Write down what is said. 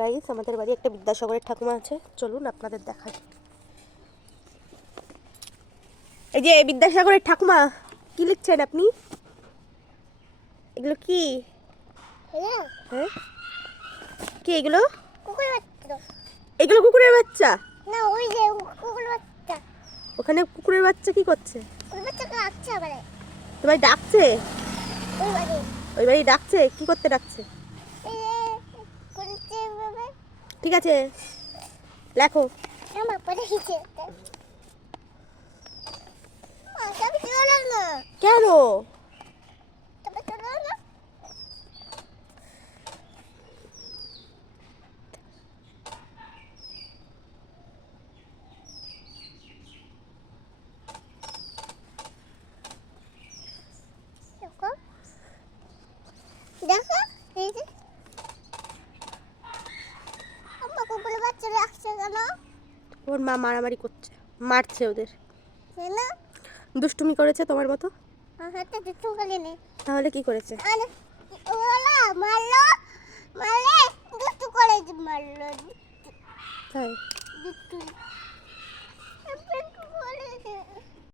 Guys, আমাদের বাড়ি একটা বিদ্যাসাগরের ঠাকুমা আছে, চলুন আপনাদের দেখাই। এই যে বিদ্যাসাগরের ঠাকুমা, কি লিখছেন আপনি? এগুলো কি? হ্যাঁ, কি এগুলো? এগুলো কুকুরের বাচ্চা না, ওই যে কুকুরের বাচ্চা। ওখানে কুকুরের বাচ্চা কি করছে? ওই বাচ্চাকে ডাকছে আবার। তোমায় ডাকছে? ওই বাড়ি ওই বাড়ি ডাকছে? কি করতে ডাকছে? করছে বাবা। ঠিক আছে, লেখো। আমার পরে হিচে তবে চলো না, কেন? তবে চলো না। দেখো দেখো, এই যে আমার কুকুরের বাচ্চা রাখছে কেন? ওর মা মারামারি করছে, মারছে ওদের। না, দুষ্টুমি করেছে তোমার মতো? হাতে দুটো করে নে। তাহলে কি করেছে? আরে ওলা মারলো, মারলে দুটো করে মারলো, তাই? দুটো